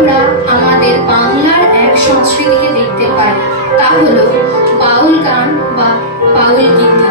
আমরা আমাদের বাংলার এক সংস্কৃতিকে দেখতে পাই, তা হলো বাউল গান বা বাউল গীতি।